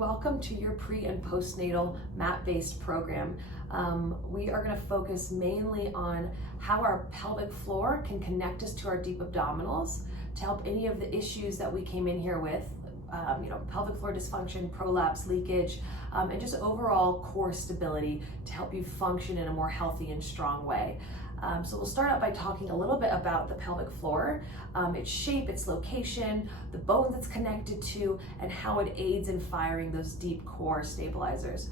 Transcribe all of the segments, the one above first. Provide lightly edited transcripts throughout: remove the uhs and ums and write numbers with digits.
welcome to your pre and postnatal mat-based program. We are going to focus mainly on how our pelvic floor can connect us to our deep abdominals to help any of the issues that we came in here with, pelvic floor dysfunction, prolapse, leakage, and just overall core stability to help you function in a more healthy and strong way. So we'll start out by talking a little bit about the pelvic floor, its shape, its location, the bones it's connected to, and how it aids in firing those deep core stabilizers.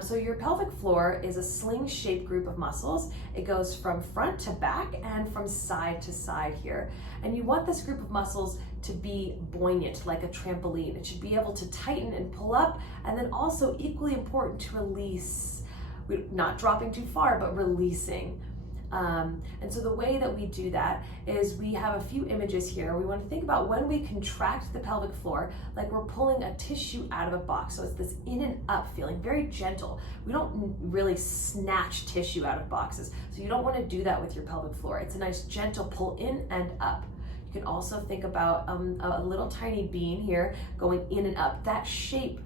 So your pelvic floor is a sling-shaped group of muscles. It goes from front to back and from side to side here. And you want this group of muscles to be buoyant, like a trampoline. It should be able to tighten and pull up, and then also equally important to release, not dropping too far, but releasing. And so the way that we do that is we have a few images here. We want to think about when we contract the pelvic floor, like we're pulling a tissue out of a box. So it's this in and up feeling, very gentle. We don't really snatch tissue out of boxes. So you don't want to do that with your pelvic floor. It's a nice gentle pull in and up. You can also think about a little tiny bean here going in and up. That shape,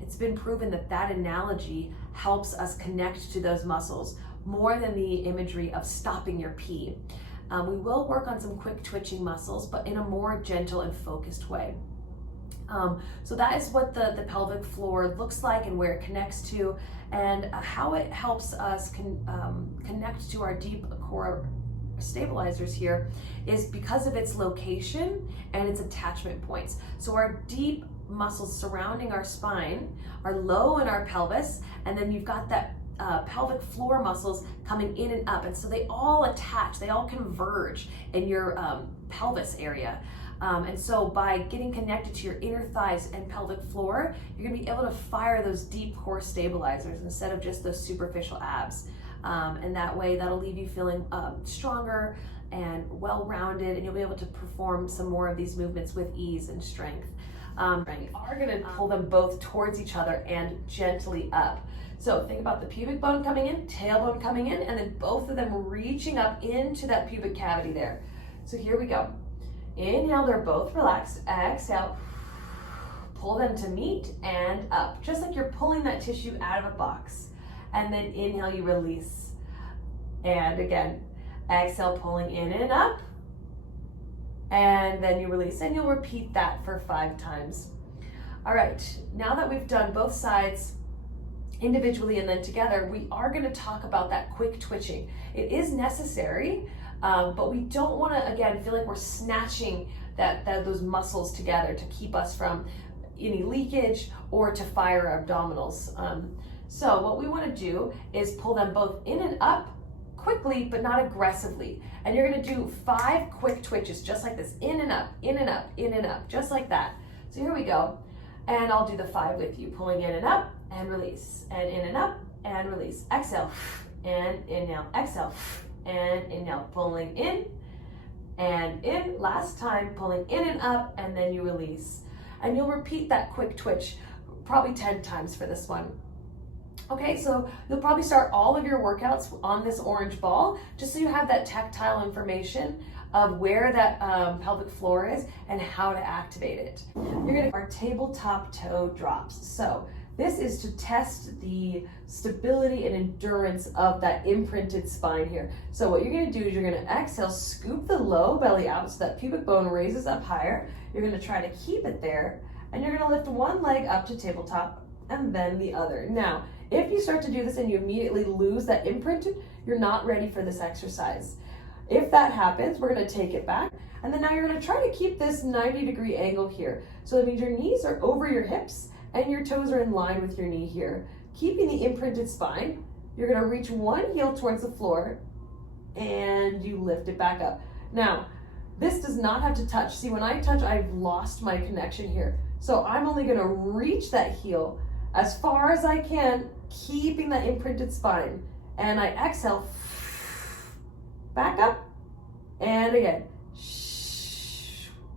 it's been proven that that analogy helps us connect to those muscles more than the imagery of stopping your pee. We will work on some quick twitching muscles, but in a more gentle and focused way. So that is what the pelvic floor looks like and where it connects to, and how it helps us connect to our deep core stabilizers here is because of its location and its attachment points. So our deep muscles surrounding our spine are low in our pelvis, and then you've got that pelvic floor muscles coming in and up, and so they all attach, they all converge in your pelvis area. And so by getting connected to your inner thighs and pelvic floor, you're gonna be able to fire those deep core stabilizers instead of just those superficial abs. And that way, that'll leave you feeling stronger and well-rounded, and you'll be able to perform some more of these movements with ease and strength. You are gonna pull them both towards each other and gently up. So think about the pubic bone coming in, tailbone coming in, and then both of them reaching up into that pubic cavity there. So here we go. Inhale, they're both relaxed. Exhale, pull them to meet and up, just like you're pulling that tissue out of a box. And then inhale, you release. And again, exhale, pulling in and up. And then you release, and you'll repeat that for 5 times. All right, now that we've done both sides individually and then together, we are going to talk about that quick twitching. It is necessary, but we don't want to, again, feel like we're snatching those muscles together to keep us from any leakage or to fire our abdominals. So what we want to do is pull them both in and up quickly, but not aggressively. And you're going to do 5 quick twitches, just like this, in and up, in and up, in and up, just like that. So here we go. And I'll do the 5 with you, pulling in and up and release, and in and up and release. Exhale and inhale, exhale and inhale, pulling in and in. Last time, pulling in and up, and then you release. And you'll repeat that quick twitch probably 10 times for this one. Okay, so you'll probably start all of your workouts on this orange ball, just so you have that tactile information of where that pelvic floor is and how to activate it. You're gonna our tabletop toe drops. So this is to test the stability and endurance of that imprinted spine here. So what you're gonna do is you're gonna exhale, scoop the low belly out so that pubic bone raises up higher. You're gonna try to keep it there, and you're gonna lift one leg up to tabletop and then the other. Now, if you start to do this and you immediately lose that imprinted, you're not ready for this exercise. If that happens, we're gonna take it back, and then now you're gonna try to keep this 90-degree angle here. So that means your knees are over your hips and your toes are in line with your knee here. Keeping the imprinted spine, you're gonna reach one heel towards the floor and you lift it back up. Now, this does not have to touch. See, when I touch, I've lost my connection here. So I'm only gonna reach that heel as far as I can, keeping that imprinted spine. And I exhale, back up, and again,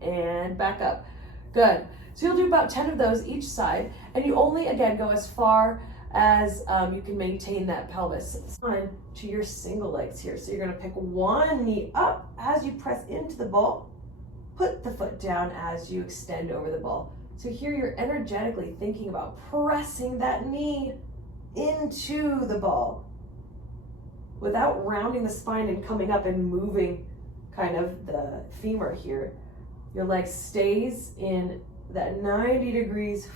and back up. Good. So you'll do about 10 of those each side, and you only, again, go as far as you can maintain that pelvis. On to your single legs here. So you're gonna pick one knee up as you press into the ball, put the foot down as you extend over the ball. So here you're energetically thinking about pressing that knee into the ball without rounding the spine and coming up and moving kind of the femur here. Your leg stays in that 90 degrees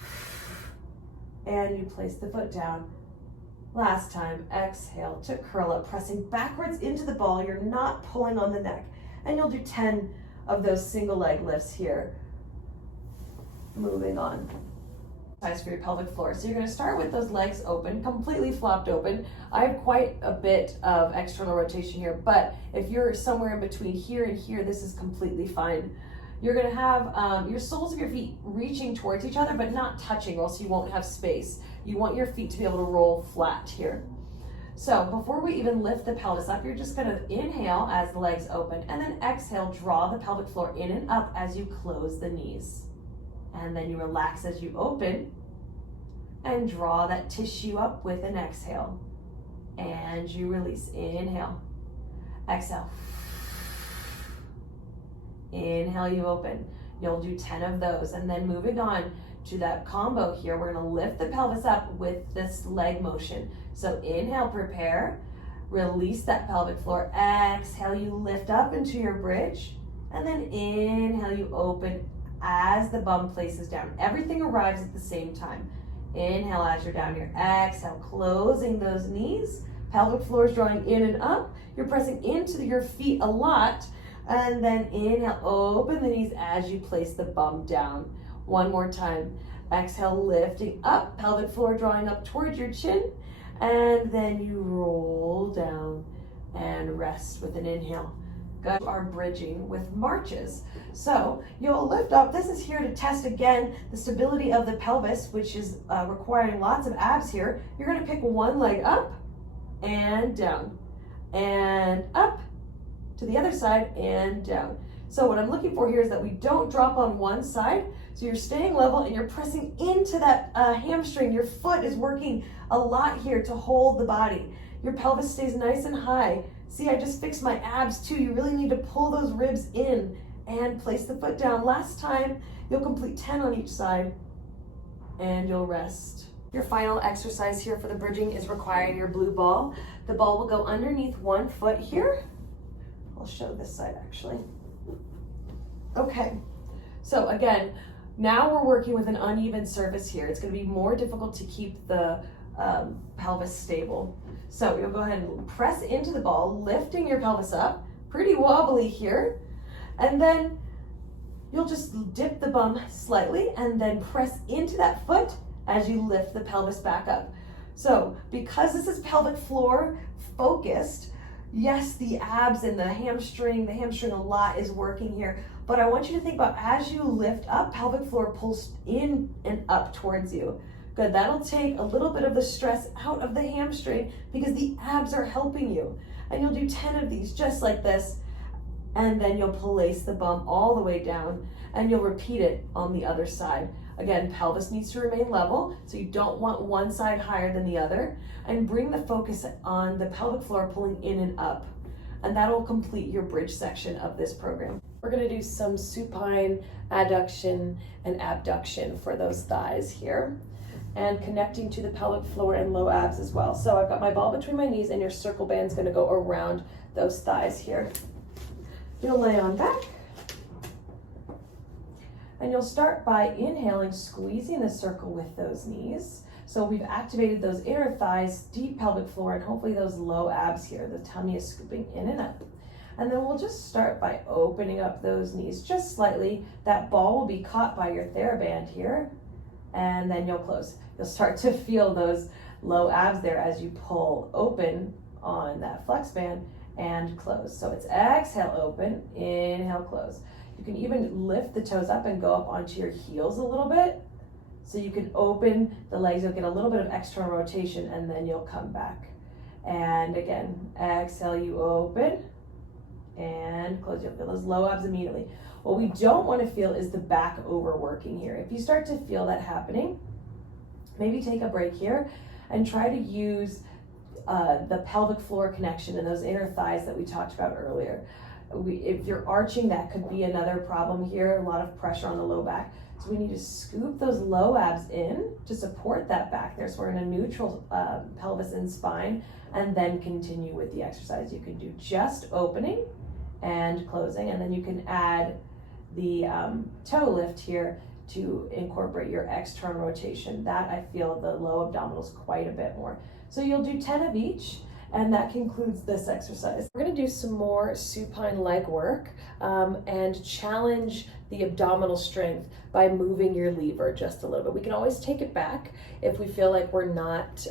and you place the foot down. Last time, exhale to curl up, pressing backwards into the ball. You're not pulling on the neck. And you'll do 10 of those single leg lifts here. Moving on. Size for your pelvic floor. So you're going to start with those legs open, completely flopped open. I have quite a bit of external rotation here, but if you're somewhere in between here and here, this is completely fine. You're going to have your soles of your feet reaching towards each other, but not touching, or else you won't have space. You want your feet to be able to roll flat here. So before we even lift the pelvis up, you're just going to inhale as the legs open, and then exhale, draw the pelvic floor in and up as you close the knees. And then you relax as you open and draw that tissue up with an exhale. And you release. Inhale. Exhale. Inhale, you open. You'll do 10 of those. And then moving on to that combo here, we're going to lift the pelvis up with this leg motion. So inhale, prepare. Release that pelvic floor. Exhale, you lift up into your bridge. And then inhale, you open as the bum places down. Everything arrives at the same time. Inhale as you're down here. Exhale, closing those knees. Pelvic floor is drawing in and up. You're pressing into your feet a lot. And then inhale, open the knees as you place the bum down. One more time. Exhale, lifting up. Pelvic floor drawing up towards your chin. And then you roll down and rest with an inhale. Good. Are bridging with marches. So you'll lift up. This is here to test again the stability of the pelvis, which is requiring lots of abs here. You're going to pick one leg up and down and up to the other side and down. So what I'm looking for here is that we don't drop on one side. So you're staying level and you're pressing into that hamstring. Your foot is working a lot here to hold the body. Your pelvis stays nice and high. See, I just fixed my abs too. You really need to pull those ribs in and place the foot down. Last time, you'll complete 10 on each side and you'll rest. Your final exercise here for the bridging is requiring your blue ball. The ball will go underneath one foot here. I'll show this side actually. Okay, so again, now we're working with an uneven surface here. It's going to be more difficult to keep the pelvis stable. So you'll go ahead and press into the ball, lifting your pelvis up, pretty wobbly here. And then you'll just dip the bum slightly and then press into that foot as you lift the pelvis back up. So because this is pelvic floor focused, yes, the abs and the hamstring a lot is working here. But I want you to think about as you lift up, pelvic floor pulls in and up towards you. Good, that'll take a little bit of the stress out of the hamstring because the abs are helping you. And you'll do 10 of these just like this. And then you'll place the bum all the way down and you'll repeat it on the other side. Again, pelvis needs to remain level, so you don't want one side higher than the other. And bring the focus on the pelvic floor pulling in and up. And that'll complete your bridge section of this program. We're gonna do some supine adduction and abduction for those thighs here, and connecting to the pelvic floor and low abs as well. So I've got my ball between my knees and your circle band's gonna go around those thighs here. You'll lay on back. And you'll start by inhaling, squeezing the circle with those knees. So we've activated those inner thighs, deep pelvic floor, and hopefully those low abs here. The tummy is scooping in and up. And then we'll just start by opening up those knees just slightly. That ball will be caught by your TheraBand here. And then you'll close. You'll start to feel those low abs there as you pull open on that flex band and close. So it's exhale, open, inhale, close. You can even lift the toes up and go up onto your heels a little bit. So you can open the legs, you'll get a little bit of external rotation and then you'll come back. And again, exhale, you open and close. You'll feel those low abs immediately. What we don't want to feel is the back overworking here. If you start to feel that happening, maybe take a break here and try to use the pelvic floor connection and those inner thighs that we talked about earlier. If you're arching, that could be another problem here, a lot of pressure on the low back. So we need to scoop those low abs in to support that back there. So we're in a neutral pelvis and spine, and then continue with the exercise. You can do just opening and closing, and then you can add the toe lift here to incorporate your external rotation. That I feel the low abdominals quite a bit more. So you'll do 10 of each, and that concludes this exercise. We're gonna do some more supine leg work and challenge the abdominal strength by moving your lever just a little bit. We can always take it back if we feel like we're not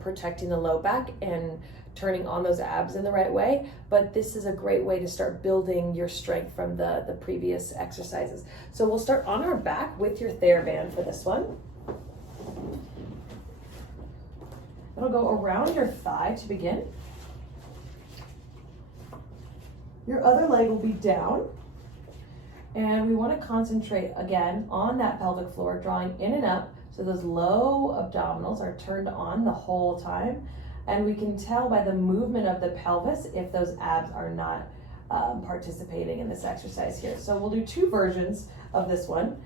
protecting the low back and turning on those abs in the right way, but this is a great way to start building your strength from the previous exercises. So we'll start on our back with your TheraBand for this one. It'll go around your thigh to begin. Your other leg will be down, and we want to concentrate again on that pelvic floor, drawing in and up so those low abdominals are turned on the whole time. And we can tell by the movement of the pelvis if those abs are not participating in this exercise here. So we'll do two versions of this one.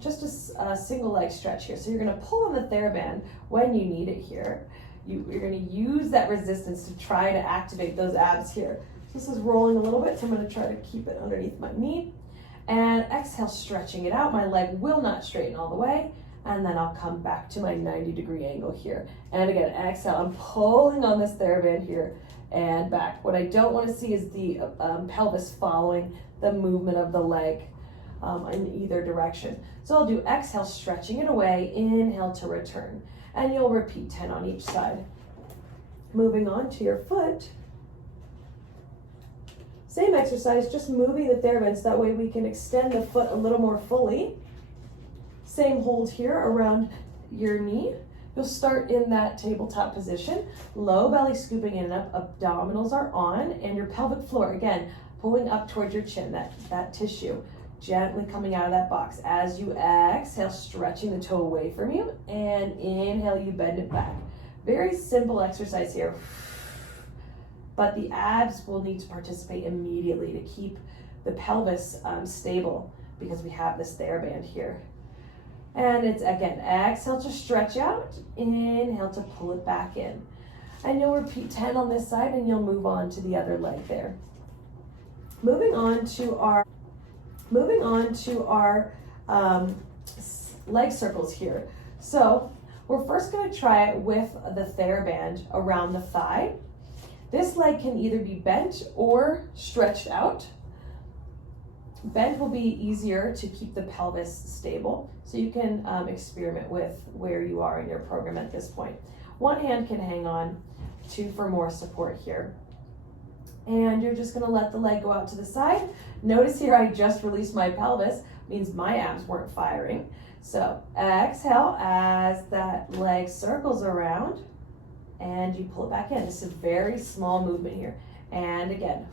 Just a single leg stretch here. So you're gonna pull on the TheraBand when you need it here. You're gonna use that resistance to try to activate those abs here. So this is rolling a little bit, so I'm gonna try to keep it underneath my knee. And exhale, stretching it out. My leg will not straighten all the way. And then I'll come back to my 90-degree angle here. And again, exhale, I'm pulling on this TheraBand here and back. What I don't want to see is the pelvis following the movement of the leg in either direction. So I'll do exhale, stretching it away, inhale to return. And you'll repeat 10 on each side. Moving on to your foot. Same exercise, just moving the TheraBand so that way we can extend the foot a little more fully. Same hold here around your knee. You'll start in that tabletop position, low belly scooping in and up, abdominals are on, and your pelvic floor, again, pulling up towards your chin, that tissue, gently coming out of that box. As you exhale, stretching the toe away from you, and inhale, you bend it back. Very simple exercise here, but the abs will need to participate immediately to keep the pelvis stable because we have this TheraBand here. And it's, again, exhale to stretch out, inhale to pull it back in. And you'll repeat 10 on this side, and you'll move on to the other leg there. Moving on to our leg circles here. So we're first gonna try it with the TheraBand around the thigh. This leg can either be bent or stretched out. Bent will be easier to keep the pelvis stable, so you can experiment with where you are in your program at this point. One hand can hang on, two for more support here. And you're just gonna let the leg go out to the side. Notice here I just released my pelvis, means my abs weren't firing. So exhale as that leg circles around and you pull it back in. This is a very small movement here. And again,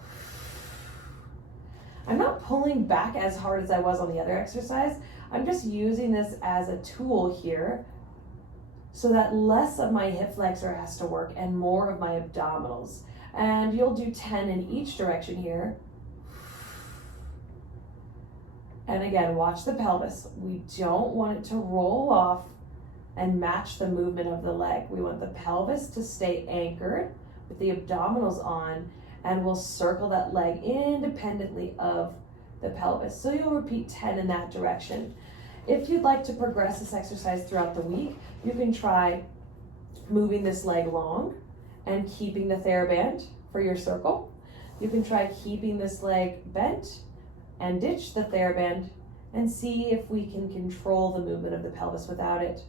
I'm not pulling back as hard as I was on the other exercise. I'm just using this as a tool here so that less of my hip flexor has to work and more of my abdominals. And you'll do 10 in each direction here. And again, watch the pelvis. We don't want it to roll off and match the movement of the leg. We want the pelvis to stay anchored with the abdominals on, and we'll circle that leg independently of the pelvis. So you'll repeat 10 in that direction. If you'd like to progress this exercise throughout the week, you can try moving this leg long and keeping the TheraBand for your circle. You can try keeping this leg bent and ditch the TheraBand and see if we can control the movement of the pelvis without it.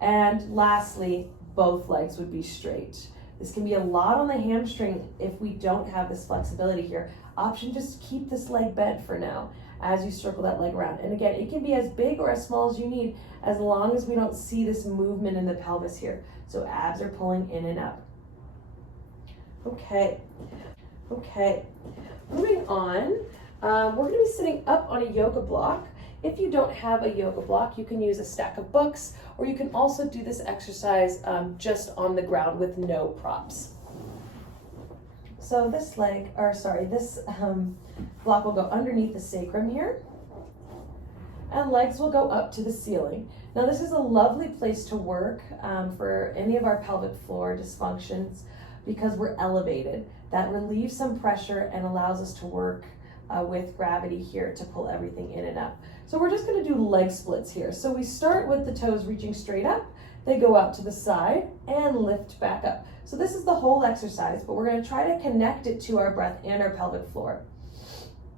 And lastly, both legs would be straight. This can be a lot on the hamstring if we don't have this flexibility here. Option, just keep this leg bent for now as you circle that leg around. And again, it can be as big or as small as you need as long as we don't see this movement in the pelvis here. So abs are pulling in and up. Okay. Moving on, we're gonna be sitting up on a yoga block. If you don't have a yoga block, you can use a stack of books, or you can also do this exercise just on the ground with no props. So this block will go underneath the sacrum here. and legs will go up to the ceiling. Now this is a lovely place to work for any of our pelvic floor dysfunctions because we're elevated. That relieves some pressure and allows us to work with gravity here to pull everything in and up. So we're just going to do leg splits here. So we start with the toes reaching straight up, they go out to the side and lift back up. So this is the whole exercise, but we're going to try to connect it to our breath and our pelvic floor.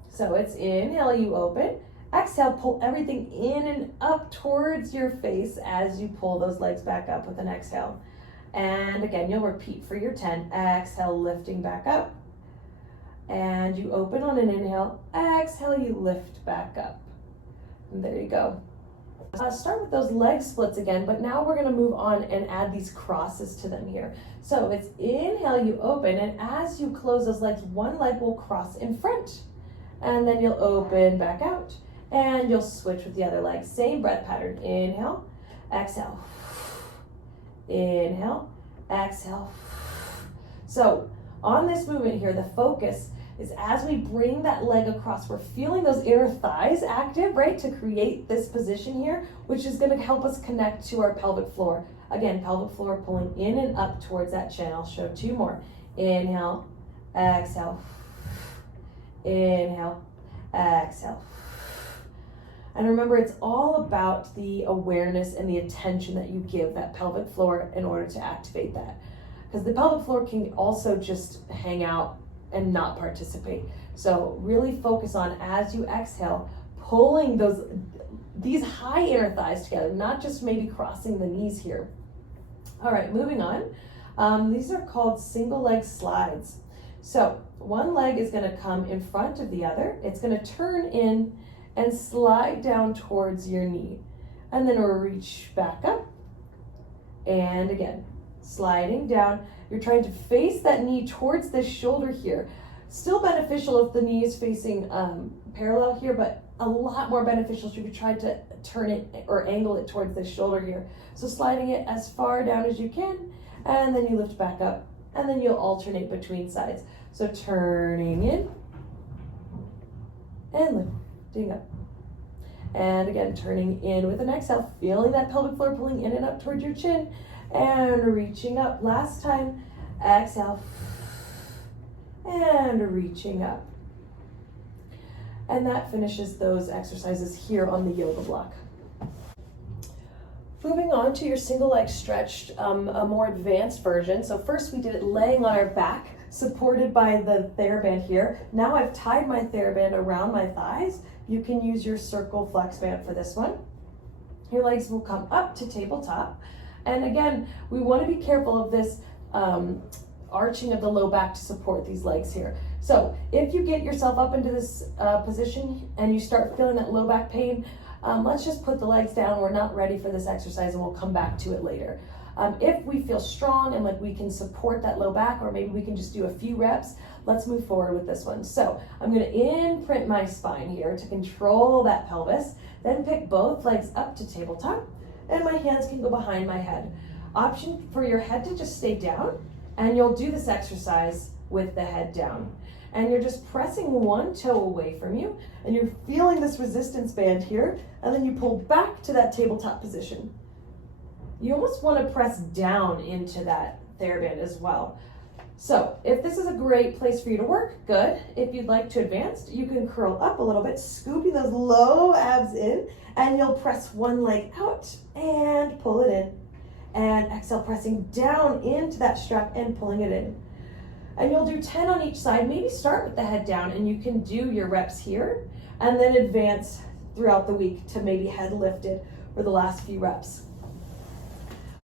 So it's inhale, you open. Exhale, pull everything in and up towards your face as you pull those legs back up with an exhale. And again, you'll repeat for your 10. Exhale, lifting back up. And you open on an inhale. Exhale, you lift back up. And there you go. Start with those leg splits again, but now we're going to move on and add these crosses to them here. So it's inhale, you open, and as you close those legs, one leg will cross in front. And then you'll open back out. And you'll switch with the other leg. Same breath pattern. Inhale, exhale. Inhale, exhale. So on this movement here, the focus is as we bring that leg across, we're feeling those inner thighs active, right, to create this position here, which is going to help us connect to our pelvic floor. Again, pelvic floor pulling in and up towards that chin. I'll show 2 more. Inhale, exhale. Inhale, exhale. And remember, it's all about the awareness and the attention that you give that pelvic floor in order to activate that. Because the pelvic floor can also just hang out and not participate. So really focus on, as you exhale, pulling these high inner thighs together, not just maybe crossing the knees here. All right, moving on. These are called single leg slides. So one leg is going to come in front of the other. It's going to turn in and slide down towards your knee. And then we'll reach back up. And again, sliding down. You're trying to face that knee towards this shoulder here. Still beneficial if the knee is facing parallel here, but a lot more beneficial if you try to turn it or angle it towards this shoulder here. So sliding it as far down as you can, and then you lift back up, and then you'll alternate between sides. So turning in and lifting up. And again, turning in with an exhale, feeling that pelvic floor pulling in and up towards your chin, and reaching up. Last time, exhale, and reaching up. And that finishes those exercises here on the yoga block. Moving on to your single leg stretch, a more advanced version. So first we did it laying on our back, supported by the TheraBand here. Now I've tied my TheraBand around my thighs. You can use your circle flex band for this one. Your legs will come up to tabletop. And again, we want to be careful of this arching of the low back to support these legs here. So if you get yourself up into this position and you start feeling that low back pain, let's just put the legs down. We're not ready for this exercise and we'll come back to it later. If we feel strong and like we can support that low back, or maybe we can just do a few reps, let's move forward with this one. So I'm going to imprint my spine here to control that pelvis, then pick both legs up to tabletop, and my hands can go behind my head. Option for your head to just stay down, and you'll do this exercise with the head down. And you're just pressing one toe away from you, and you're feeling this resistance band here, and then you pull back to that tabletop position. You almost want to press down into that TheraBand as well. So if this is a great place for you to work, good. If you'd like to advance, you can curl up a little bit, scooping those low abs in, and you'll press one leg out and pull it in. And exhale, pressing down into that strap and pulling it in. And you'll do 10 on each side. Maybe start with the head down, and you can do your reps here and then advance throughout the week to maybe head lifted for the last few reps.